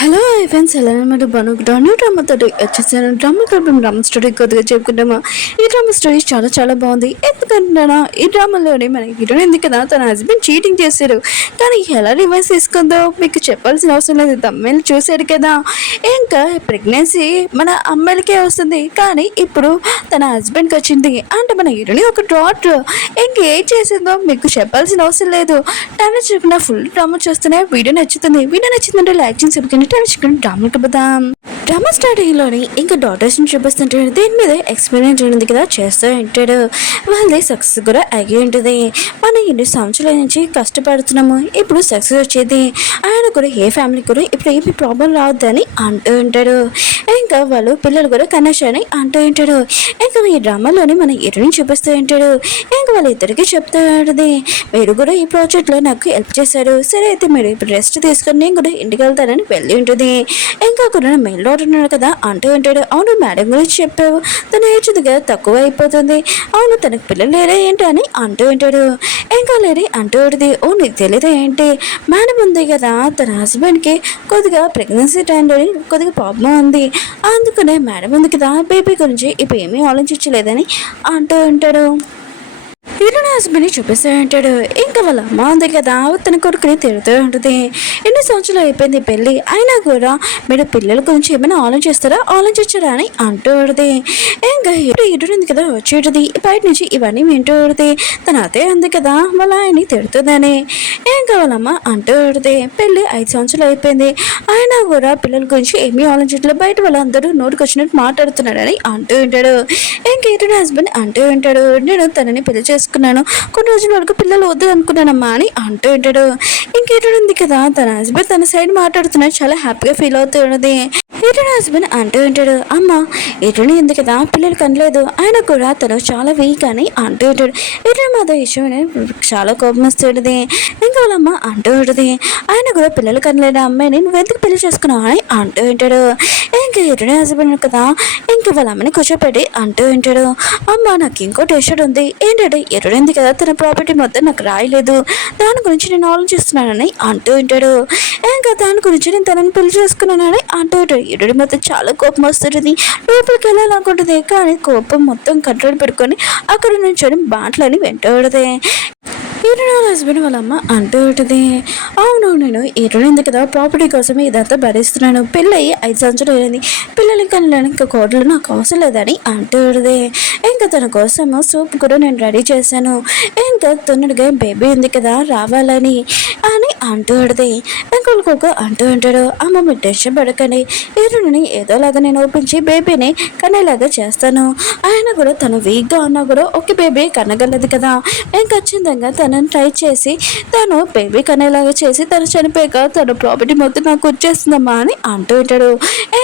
Hello friends, ఎలా అన్నమాట బాగున్నా న్యూ డ్రామాతో వచ్చేసాను. డ్రామా స్టోరీ కొద్దిగా చెప్పుకుంటామా. ఈ డ్రామా స్టోరీ చాలా చాలా బాగుంది. ఎందుకంటున్నా, ఈ డ్రామాలోనే మన హీరోయిన్ ఉంది కదా, తన హస్బెండ్ చీటింగ్ చేశారు. కానీ ఎలా రివర్స్ తీసుకుందో మీకు చెప్పాల్సిన అవసరం లేదు. తమ్ముళ్ళు చూశారు కదా, ఇంకా ప్రెగ్నెన్సీ మన అమ్మాయిలకే వస్తుంది, కానీ ఇప్పుడు తన హస్బెండ్కి వచ్చింది. అంటే మన హీరోయిన్ ఒక డాక్టర్ ఇంకేం చేసిందో మీకు చెప్పాల్సిన అవసరం లేదు. టైం చూడకుండా ఫుల్ డ్రామా చూస్తూనే వీడియో నచ్చుతుంది. వీడియో నచ్చిందంటే లైక్ చేసి డ్రామాకి పోదాం. డ్రామా స్టార్టింగ్లోని ఇంకా డాటర్స్ని చూపిస్తుంటాడు. దీని మీద ఎక్స్పీరియన్స్ ఉంది కదా, చేస్తూ ఉంటాడు. వాళ్ళది సక్సెస్ కూడా అయ్యి ఉంటుంది. మనం ఎన్ని సంవత్సరాల నుంచి కష్టపడుతున్నాము, ఇప్పుడు సక్సెస్ వచ్చేది. ఆయన కూడా ఏ ఫ్యామిలీ కూడా ఇప్పుడు ఏమి ప్రాబ్లం రావద్దని అంటూ ఉంటాడు. ఇంకా వాళ్ళు పిల్లలు కూడా కనెక్ట్ అని అంటూ ఉంటాడు. ఇంకా ఈ డ్రామాలోని మన హీరోని చూపిస్తూ ఉంటాడు. ఇంకా వాళ్ళిద్దరికి చెప్తూ ఉంటుంది, మీరు కూడా ఈ ప్రాజెక్ట్లో నాకు హెల్ప్ చేశారు, సరే అయితే మీరు ఇప్పుడు రెస్ట్ తీసుకొని నేను కూడా ఇంటికి వెళ్తానని వెళ్ళి ఉంటుంది. ఇంకా కూడా మెయిన్ డౌట్ ఉన్నాడు కదా, అంటూ ఉంటాడు. అవును మేడం గురించి చెప్పావు, తన ఏజ్ కదా తక్కువ అయిపోతుంది, అవును తనకు పిల్లలు లేరా ఏంటి అని అంటూ ఉంటాడు. ఇంకా లేని అంటూ ఉంటుంది. ఓ నీకు తెలియదు ఏంటి, మేడం ఉంది కదా, తన హస్బెండ్కి కొద్దిగా ప్రెగ్నెన్సీ టైంలో కొద్దిగా ప్రాబ్లం ఉంది, అందుకనే మేడం ఉంది కదా బేబీ గురించి ఇప్పుడు ఏమీ ఆలోచించలేదని అంటూ ఉంటాడు. హీరోని హస్బెండ్ని చూపిస్తూ ఉంటాడు. ఇంకా వాళ్ళ అమ్మ ఉంది కదా, తన కొడుకుని తిరుగుతూ ఉంటుంది. ఎన్ని సంవత్సరాలు అయిపోయింది పెళ్ళి, అయినా కూడా మీరు పిల్లల గురించి ఏమైనా ఆలోచించారా అని అంటూ ఉంటుంది. ఇంకా హీరోని ఉంది కదా వచ్చేటది, బయట నుంచి ఇవన్నీ వింటూ ఉంటుంది. తన అదే ఉంది కదా వాళ్ళ ఆయన్ని తిడుతుందని. ఇంకా వాళ్ళమ్మ అంటూ ఉంటుంది, పెళ్ళి 5 సంవత్సరాలు అయిపోయింది, అయినా కూడా పిల్లల గురించి ఏమీ ఆలోచించలేదు, బయట వాళ్ళందరూ నోటికి వచ్చినట్టు మాట్లాడుతున్నాడని అంటూ ఉంటాడు. ఇంక హీరోని హస్బెండ్ అంటూ ఉంటాడు, నేను తనని పెళ్లి చేసుకున్నాను, కొన్ని రోజుల వరకు పిల్లలు వద్దు అనుకున్నానమ్మా అని అంటూ ఉంటాడు. ఇంకేటోడు ఉంది కదా, తన హస్బెండ్ తన సైడ్ మాట్లాడుతున్నాడు, చాలా హ్యాపీగా ఫీల్ అవుతూ ఉన్నది. హీరోని హస్బెండ్ అంటూ ఉంటాడు, అమ్మ హీరోని ఉంది కదా పిల్లలు కనలేదు, ఆయన కూడా తను చాలా వీక్ అని అంటూ ఉంటాడు. హీరోని మాతో విషయం చాలా కోపం వస్తుంటుంది. ఇంకా వాళ్ళమ్మ అంటూ ఉంటుంది, ఆయన కూడా పిల్లలు కనలేని అమ్మాయిని నువ్వు ఎందుకు పెళ్లి చేసుకున్నావు అని అంటూ ఉంటాడు. ఇంకా హీరోని హస్బెండ్ కదా ఇంకా వాళ్ళ అమ్మని కూర్చోపెట్టి అంటూ ఉంటాడు, అమ్మ నాకు ఇంకో టెన్షన్ ఉంది, ఏంటంటే ఎరుడింది కదా తన ప్రాపర్టీ మొత్తం నాకు రాయలేదు, దాని గురించి నేను ఆలోచిస్తున్నానని అంటూ ఉంటాడు. ఇంకా దాని గురించి నేను తనని పెళ్లి చేసుకున్నానని అంటూ ఉంటాడు. ఎరుడి మొత్తం చాలా కోపం వస్తుంటుంది, లోపలికి వెళ్ళాలనుకుంటుంది, కానీ కోపం మొత్తం కంట్రోల్ పెట్టుకొని అక్కడ నుంచి బాట్లని వెంటబడితే హీరోని వాళ్ళ హస్బెండ్ వాళ్ళ అమ్మ అంటూ ఉంటుంది, అవును నేను హీరోని ఉంది కదా ప్రాపర్టీ కోసమే ఇదంతా భరిస్తున్నాను, పెళ్ళయి 5 సంవత్సరాలు అయింది, పిల్లలకి కనలేని ఇంకా కోడలు నాకు అవసరం లేదని అంటూ ఉంటుంది. ఇంకా తన కోసము సూప్ కూడా నేను రెడీ చేశాను, ఇంకా తొందరగా బేబీ ఉంది కదా రావాలని అని అంటూ ఉంటుంది. ఇంకొక అంటూ ఉంటాడు, అమ్మ మీరు టెన్షన్ పడకండి, హీరోని ఏదోలాగా నేను ఒప్పించి బేబీని కనేలాగా చేస్తాను, ఆయన కూడా తను వీక్గా ఉన్నా కూడా ఒక బేబీ కనగలదు కదా, నేను ఖచ్చితంగా తనని ట్రై చేసి తను బేబీ కనేలాగా చేసి తను చనిపోయాక తన ప్రాపర్టీ మొత్తం నాకు వచ్చేస్తుందమ్మా అని అంటూ ఉంటాడు.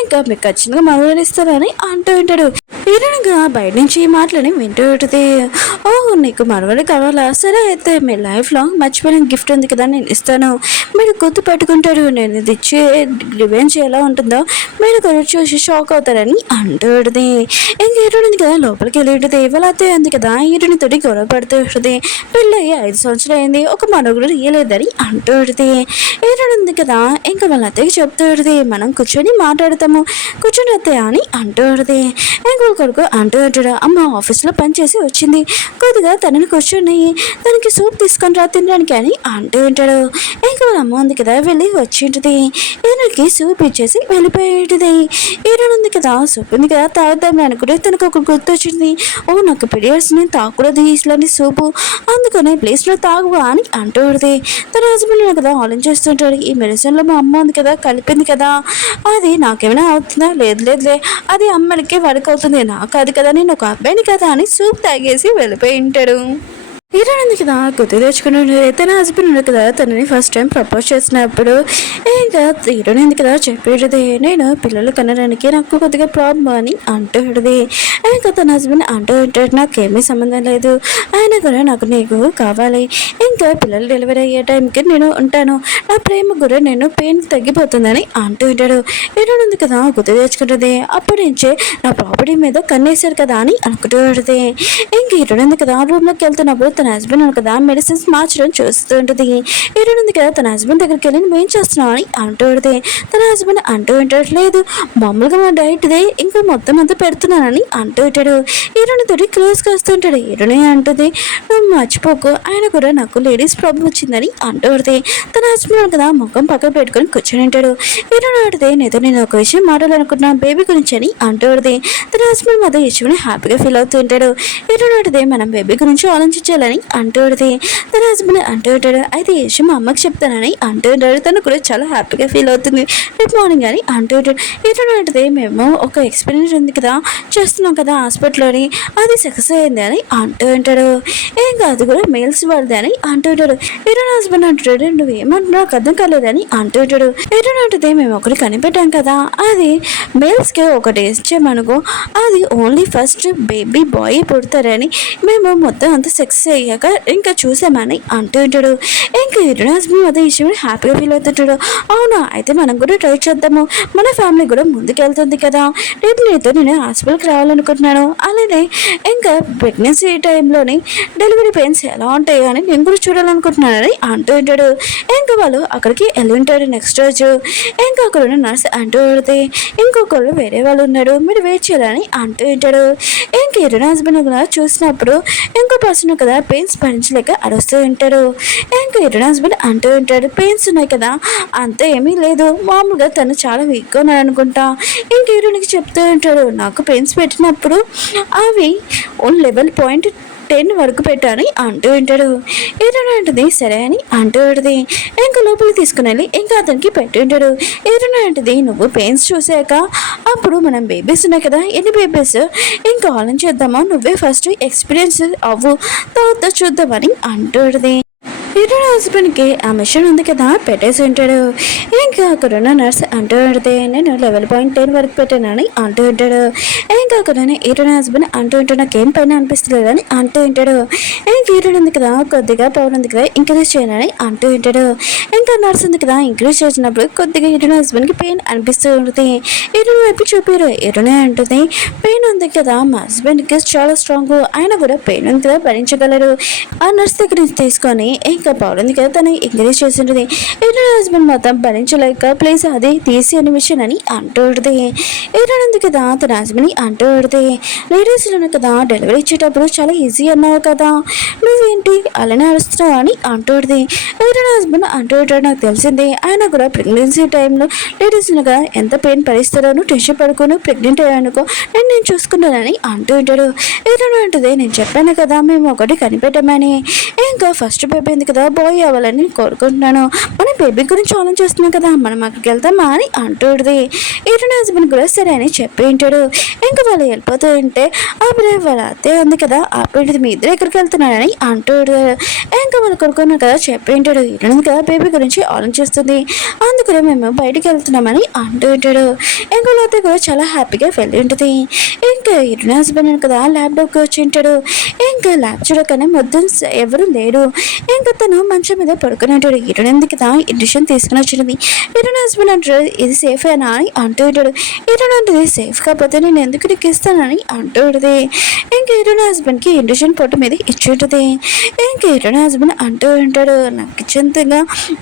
ఇంకా మీకు ఖచ్చితంగా మనవరిస్తానని అంటూ ఉంటాడు. హీరోయిన్గా బయట నుంచి ఈ మాటలని వింటూ ఉంటుంది. ఓహ్ నీకు మనవడి కావాలా, సరే అయితే మీ లైఫ్ లాంగ్ మర్చిపోయిన గిఫ్ట్ ఉంది కదా నేను ఇస్తాను, మీరు గుర్తు పెట్టుకుంటారు, నేను ఇది ఇచ్చి రివెంజ్ ఎలా ఉంటుందో మీరు కూడా చూసి షాక్ అవుతారని అంటూ ఉంటుంది. ఇంక హీరోయిన్ ఉంది కదా లోపలికి వెళ్ళి ఉంటుంది. వాళ్ళ అత్తయ్య ఉంది కదా హీరోయిన్ తోటి గొడవ పడుతూ ఉంటుంది. పెళ్ళి 5 సంవత్సరాలు అయింది, ఒక మనవడు ఇయ్యలేదని అంటూ ఉంటుంది. హీరోయిన్ ఉంది కదా ఇంకా వాళ్ళ అత్తయ్యకి చెప్తూ ఉంటుంది, మనం కూర్చొని మాట్లాడతాము, కూర్చొని అత్తయ్య అని అంటూ ఉంటుంది. ఇంకొక కొడుకు అంటూ ఉంటాడు, అమ్మ ఆఫీస్లో పని చేసి వచ్చింది, కొద్దిగా తనని కూర్చొని తనకి సూప్ తీసుకొని రా తినడానికి అని అంటూ ఉంటాడు. ఇంకా వాళ్ళ అమ్మ ఉంది కదా వెళ్ళి వచ్చి ఉంటుంది. ఈయనకి సూప్ ఇచ్చేసి వెళ్ళిపోయి ఉంటుంది. హీరోయిన్ ఉంది కదా సూప్ ఉంది కదా తాగుదామని అనుకుంటే తనకు ఒక గుర్తు వచ్చింది, ఓ నాకు పీరియడ్స్ నేను తాగకూడదు ఇట్లాంటి సూపు, అందుకనే ప్లేస్లో తాగువా అని అంటూ ఉంటుంది. తన హస్బెండ్ కదా ఆలోచిస్తుంటాడు, ఈ మెడిసిన్లో మా అమ్మ ఉంది కదా కలిపింది కదా, అది నాకేమైనా అవుతుందా, లేదులే అది అమ్మడికి వర్క్ అవుతుంది, నాకు అది కదా నేను ఒక అబ్బాయిని కదా అని సూప్ తాగేసి వెళ్ళిపోయి ఉంటాడు. హీరోయిన్ ఉంది కదా గుర్తు తెచ్చుకున్నాడు. తన హస్బెండ్ ఉంది కదా తనని ఫస్ట్ టైం ప్రపోజ్ చేసినప్పుడు ఇంకా హీరోయిన్ ఉంది కదా చెప్పేది, నేను పిల్లలు కనడానికి నాకు కొద్దిగా ప్రాబ్లం అని అంటూ ఇంకా తన హస్బెండ్ అంటూ ఉంటాడు, నాకేమీ సంబంధం లేదు, ఆయన కూడా నాకు నీకు కావాలి, ఇంకా పిల్లలు డెలివరీ అయ్యే టైంకి నేను ఉంటాను, నా ప్రేమ కూడా నేను పెయిన్ తగ్గిపోతుందని అంటూ ఉంటాడు. హీరోయిన్ ఉంది కదా గుర్తు తెచ్చుకుంటుంది, అప్పటి నుంచే నా ప్రాపర్టీ మీద కన్నేశారు కదా అని అనుకుంటూ ఉంటుంది. ఇంక హీరోయిన్ ఉంది కదా రూమ్లోకి వెళ్తున్నప్పుడు తన హస్బెండ్ కదా మెడిసిన్స్ మార్చడం చూస్తూ ఉంటుంది. ఈరోజు కదా తన హస్బెండ్ దగ్గరికి వెళ్ళి నువ్వేం చేస్తున్నావు అని అంటూ ఉంటుంది. తన హస్బెండ్ అంటూ ఉంటాడు, మామూలుగా మా డైట్దే ఇంకా మొత్తం అంతా పెడుతున్నానని అంటూ ఉంటాడు. హీరోని తోటి క్లోజ్గా వస్తుంటాడు. హీరోని అంటుంది, నువ్వు మర్చిపోకు, ఆయన కూడా నాకు లేడీస్ ప్రాబ్లం వచ్చిందని అంటూ ఉంటుంది. తన హస్బెండ్ కదా ముఖం పక్కన పెట్టుకొని కూర్చొని ఉంటాడు. హీరోని ఆడితే నేను ఒక విషయం మాట్లాడాలనుకుంటున్నా బేబీ గురించి అని అంటూ ఉంటుంది. తన హస్బెండ్ మాత్రం యశ్వని హ్యాపీగా ఫీల్ అవుతూ ఉంటాడు. హీరోని ఆడితే మనం బేబీ గురించి ఆలోచించాలని అంటూ ఉంటుంది. తన హస్బెండ్ అంటూ ఉంటాడు, అయితే యశ్వ మా అమ్మకి చెప్తానని అంటూ ఉంటాడు. తను కూడా చాలా హ్యాపీగా ఫీల్ అవుతుంది. రేపు మార్నింగ్ అని అంటూ ఉంటాడు. హీరోని ఆడితే మేము ఒక ఎక్స్పీరియన్స్ ఉంది కదా, చేస్తున్నాం కదా హాస్పిటల్లోని, అది సక్సెస్ అయింది అని అంటూ ఉంటాడు. ఏం కాదు కూడా మెయిల్స్ వాళ్ళది అని అంటూ ఉంటాడు. హీరోని హస్బెండ్ అంటాడు, నువ్వేమంటున్నావు అర్థం కాలేదని అంటూ ఉంటాడు. హీరోని అంటే మేము ఒకటి కనిపెట్టాం కదా, అది మేల్స్కి ఒకటి ఇచ్చామనుకో, అది ఓన్లీ ఫస్ట్ బేబీ బాయ్ పుడతారని మేము మొత్తం అంతా సక్సెస్ అయ్యాక ఇంకా చూసామని అంటూ ఉంటాడు. ఇంకా హీరోని హస్బెండ్ అదే విషయం హ్యాపీగా ఫీల్ అవుతుంటాడు. అవునా, అయితే మనం కూడా ట్రై చేద్దాము, మన ఫ్యామిలీ కూడా ముందుకెళ్తుంది కదా, రేపు నేను హాస్పిటల్కి రావాలనుకుంటున్నాను, అలానే ఇంకా ప్రెగ్నెన్సీ టైంలోని డెలివరీ పెయిన్స్ ఎలా ఉంటాయో అని నేను కూడా చూడాలనుకుంటున్నానని అంటూ ఉంటాడు. ఇంకా వాళ్ళు అక్కడికి వెళ్ళి ఉంటాడు. నెక్స్ట్ రోజు ఇంకా అక్కడ ఉన్న నర్స్ అంటూ ఉంటుంది, ఇంకొకళ్ళు వేరే వాళ్ళు ఉన్నారు, మీరు వెయిట్ చేయాలని అంటూ ఉంటాడు. ఇంకా హీరోయిన్ హస్బెండ్ కూడా చూసినప్పుడు ఇంకో పర్సన్ కదా పెయిన్స్ భరించలేక అరుస్తూ ఉంటాడు. ఇంకా హీరోయిన్ హస్బెండ్ అంటూ ఉంటాడు, పెయిన్స్ ఉన్నాయి కదా, అంత ఏమీ లేదు, మామూలుగా తను చాలా వీక్గా ఉన్నాడు అనుకుంటా. ఇంక హీరోయిన్కి చెప్తూ ఉంటాడు, నాకు పెయిన్స్ పెట్టినప్పుడు అవి లెవెల్ పాయింట్ 10 వరకు పెట్టాను అంటూ ఉంటాడు. హీరోయిన్ అంటది సరే అని అంటూ ఉంటుంది. ఇంకా లోపలికి తీసుకుని వెళ్ళి ఇంకా అతనికి పెట్టి ఉంటాడు. హీరోయిన్ అంటది, నువ్వు పెయిన్స్ చూసాక అప్పుడు మనం బేబీస్ ఉన్నాయి కదా, ఎన్ని బేబీస్ ఇంకా ఆలోచిద్దామా, నువ్వే ఫస్ట్ ఎక్స్పీరియన్స్ అవ్వు, తర్వాత చూద్దామని అంటూ ఉంటుంది. హీరోయిన్ హస్బెండ్కి ఆ మిషన్ ఉంది కదా పెట్టేసి ఉంటాడు. ఇంకా అక్కడున్న నర్స్ అంటూ ఉంటే నేను లెవెల్ పాయింట్ 10 వరకు పెట్టానని అంటూ ఉంటాడు. ఇంకా అక్కడనే హీరోయిన్ హస్బెండ్ అంటూ ఉంటాడు, నాకేం పైన అనిపిస్తలేదు అని అంటూ ఉంటాడు. ఇంకా హీరోయిన్ ఉంది కదా కొద్దిగా పవర్ ఉంది కదా ఇంక్రీజ్ చేయాలని అంటూ ఉంటాడు. ఇంకా నర్స్ ఉంది కదా ఇంక్రీజ్ చేసినప్పుడు కొద్దిగా హీరోయిన్ హస్బెండ్కి పెయిన్ అనిపిస్తూ ఉంటుంది. హీరోయిన్ వైపు చూపారు. హీరోయిన్ అంటుంది, పెయిన్ ఉంది కదా మా హస్బెండ్కి చాలా స్ట్రాంగ్, ఆయన కూడా పెయిన్ ఉంది కదా భరించగలరు. ఆ నర్స్ దగ్గర నుంచి తీసుకొని ఇంకా పవర్ ఉంది కదా తను ఎంకరేజ్ చేసి ఉంటుంది. హీరోయిన్ హస్బెండ్ మొత్తం భరించలేక ప్లీజ్ అది తీసి అని మిషన్ అని అంటూ ఉంటుంది. హీరోయిన్ ఉంది కదా తన హస్బెండ్ని అంటూ ఉంటుంది, లేడీస్లోనే కదా డెలివరీ ఇచ్చేటప్పుడు చాలా ఈజీ అన్నావు కదా, నువ్వేంటి అలానే అరుస్తున్నావు అని అంటూ ఉంటుంది. హీరోయిన్ హస్బెండ్ అంటూ ఉంటాడు, నాకు తెలిసింది, ఆయన కూడా ప్రెగ్నెన్సీ టైంలో లేడీస్లో కదా ఎంత పెయిన్ భరిస్తారో, నువ్వు టెన్షన్ పడుకోను, ప్రెగ్నెంట్ అయ్యానుకో నేను చూసుకున్నానని అంటూ ఉంటాడు. హీరోయిన్ అంటుంది, నేను చెప్పాను కదా మేము ఒకటి కనిపెట్టామని, ఇంకా ఫస్ట్ బేబీ ఉంది కదా బాయ్ అవ్వాలని కోరుకుంటున్నాను, మన బేబీ గురించి ఆలోచిస్తున్నాం కదా, మనం అక్కడికి వెళ్తామా అని అంటుంది. హీరోయిన్ హస్బెండ్ కూడా సరే అని చెప్పి ఉంటాడు. ఇంకా వాళ్ళు వెళ్ళిపోతూ ఉంటే అప్పుడే వాళ్ళ అత్తే ఉంది కదా అప్పుడు మీ ఇద్దరు ఎక్కడికి వెళ్తున్నారని అంటాడు. ఇంకా వాళ్ళు కొనుక్కున్నారు కదా చెప్పి ఉంటాడు. హీరోయిన్ కదా బేబీ గురించి ఆలోచిస్తుంది, అందుకనే మేము బయటికి వెళ్తున్నామని అంటూ ఉంటాడు. ఇంకా వాళ్ళ అత్తే కూడా చాలా హ్యాపీగా వెళ్ళి ఉంటుంది. ఇంకా హీరోయిన్ హస్బెండ్ కదా ల్యాప్టాప్కి వచ్చి ఉంటాడు. ఇంకా ల్యాబ్ చూడగానే మొత్తం ఎవరు లేడు. ఇంకా తను మంచం మీద పడుకుని ఉంటాడు. హీరోయిన్ ఎందుకు కదా ఇండిషన్ తీసుకుని వచ్చినది. హీరోయిన్ హస్బెండ్ అంటాడు, ఇది సేఫేనా అని అంటూ ఉంటాడు. హీరోయిన్ అంటే సేఫ్ కాకపోతే నేను ఎందుకు నీకు ఇస్తానని అంటూ ఉంటుంది. ఇంకా హీరోయిన్ హస్బెండ్కి ఇండిషన్ పొట్టు మీద ఇచ్చి ఉంటుంది. ఇంకా హీరోయిన్ హస్బెండ్ అంటూ ఉంటాడు, నాకు ఇచ్చేంతగా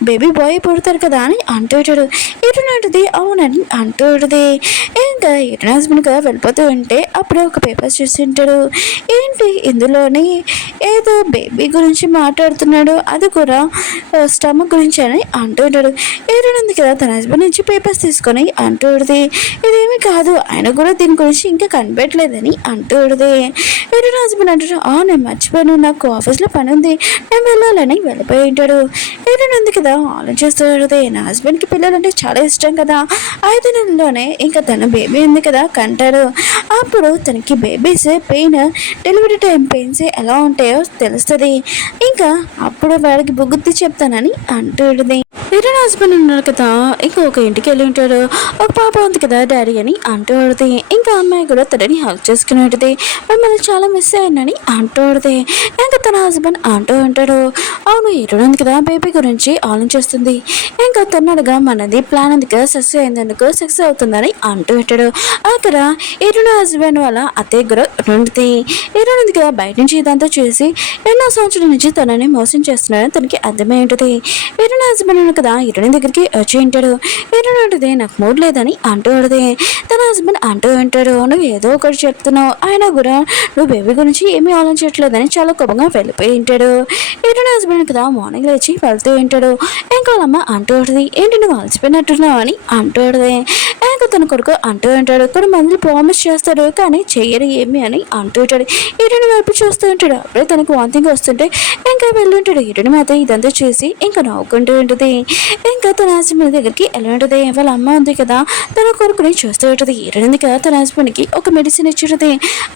బేబీ బాయ్ పుడతారు కదా అని అంటూ ఉంటాడు. హీరోయిన్ అంటుంది అవునని అంటూ ఉంటుంది. ఇంకా హీరోయిన్ హస్బెండ్ కదా వెళ్ళిపోతూ ఉంటే అప్పుడే ఒక పేపర్స్ చూసి ఉంటాడు. ఏంటి ఇందులోని ఏదో బేబీ గురించి మాట్లాడుతున్నాడు, అది కూడా స్టమక్ గురించి అని అంటూ ఉంటాడు. హీరోయిన్ ఉంది కదా తన హస్బెండ్ నుంచి పేపర్స్ తీసుకొని అంటూ ఉంటుంది, ఇదేమీ కాదు, ఆయన కూడా దీని గురించి ఇంకా కనిపెట్టలేదని అంటూ ఉంటుంది. హీరోయిన్ హస్బెండ్ అంటాడు, నేను మర్చిపోయాను, నాకు ఆఫీస్లో పని ఉంది, నేను వెళ్ళాలని వెళ్ళిపోయి ఉంటాడు. హీరోయిన్ ఉంది కదా ఆలోచిస్తూ ఉంటుంది, నా హస్బెండ్కి పిల్లలంటే చాలా ఇష్టం కదా, 5 నెలల్లోనే ఇంకా తన బేబీ ఉంది కదా కంటారు, అప్పుడు తనకి babies pain delivery time pains ఎలా ఉంటాయో తెలుస్తుంది, ఇంకా అప్పుడు వాడికి బుద్ధి చెప్తానని అంటూ ఉంటుంది. హీరోయిన్ హస్బెండ్ ఉన్నారు కదా, ఇంకొక ఇంటికి వెళ్ళి ఉంటాడు. ఒక పాప ఉంది కదా డాడీ అని అంటూ ఉంటుంది. ఇంకా అమ్మాయి కూడా తనని హెల్ప్ చేసుకుని ఉంటుంది. మిమ్మల్ని చాలా మిస్ అయ్యానని అంటూ ఉంటుంది. ఇంకా తన హస్బెండ్ అంటూ ఉంటాడు, అవును హీరోయిన్ ఉంది కదా బేబీ గురించి ఆలోచిస్తుంది. ఇంకా తొన్నడగా మనది ప్లాన్ ఉంది కదా సక్సెస్ అయిందనుకో సక్సెస్ అవుతుందని అంటూ ఉంటాడు. అక్కడ హీరోయిన్ హస్బెండ్ వాళ్ళ అత్తయ్య కూడా ఉంటుంది. హీరోయిన్ ఉంది కదా బయట నుంచి ఇదంతా చేసి ఎన్నో సంవత్సరాల నుంచి తనని మోసం చేస్తున్నాడని తనకి అర్థమై ఉంటుంది. హీరోయిన్ హస్బెండ్ కదా హీరోయిన్ దగ్గరికి వచ్చి ఉంటాడు. హీరోయిన్ ఉంటుంది నాకు మూడ్ లేదని అంటూ ఉంటుంది. తన హస్బెండ్ అంటూ ఉంటాడు, నువ్వు ఏదో ఒకటి చెప్తున్నావు అయినా కూడా నువ్వు బేబీ గురించి ఏమీ ఆలోచించట్లేదని చాలా కోపంగా వెళ్ళిపోయి ఉంటాడు. హీరోయిన్ హస్బెండ్ కదా మార్నింగ్ లేచి వెళ్తూ ఉంటాడు. ఇంకా వాళ్ళమ్మ అంటూ ఉంటుంది, ఏంటి నువ్వు అలసిపోయినట్టున్నావు అని అంటూ ఉంటుంది. ఇంకా తన కొడుకు అంటూ ఉంటాడు, కొన్ని మందులు ప్రామిస్ చేస్తాడు కానీ చెయ్యరు ఏమి అని అంటూ ఉంటాడు. హీరోయిన్ వైపు చూస్తూ ఉంటాడు. అప్పుడే తనకు వాంతింగ్ వస్తుంటే ఇంకా వెళ్ళి ఉంటాడు. హీరోయిన్ మాత్రం ఇదంతా చేసి ఇంకా నవ్వుకుంటూ ఉంటుంది. ఇంకా తన హస్బెండ్ దగ్గరికి ఎలా ఉంటుంది, వాళ్ళ అమ్మ ఉంది కదా తన కొడుకుని చూస్తూ ఉంటుంది. హీరోయిన్ కదా తన హస్బెండ్కి ఒక మెడిసిన్ ఇచ్చుంటుంది.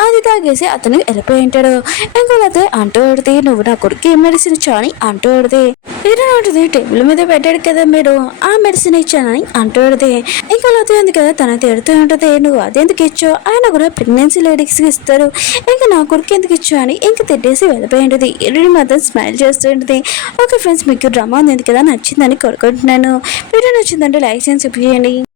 అది తాగేసి అతను వెళ్ళిపోయి ఉంటాడు. ఇంకా అయితే అంటూ ఉంటుంది, నువ్వు నా కొడుకు ఏ మెడిసిన్ ఇచ్చావు అని అంటూ ఉంటుంది. హీరోయిన్ ఉంటుంది, టేబుల్ మీద పెట్టాడు కదా మీరు ఆ మెడిసిన్ ఇచ్చానని అంటూ ఉంటుంది. ఇంకా లత ఉంది కదా తన తిడుతూ ఉంటుంది, నువ్వు అది ఎందుకు ఇచ్చావు ఆయన కూడా ప్రెగ్నెన్సీ లేడీస్కి ఇస్తారు ఇంకా నా కొడుకు ఎందుకు ఇచ్చావు అని ఇంకా తిట్టేసి వెళ్ళిపోయి ఉంటుంది. హీరోయిన్ మాత్రం స్మైల్ చేస్తూ ఉంటుంది. ఓకే ఫ్రెండ్స్, మీకు డ్రామా ఉంది కదా నచ్చిందని కోరుకుంటున్నాను. వీడియో నచ్చిందంటే లైక్ చేయండి.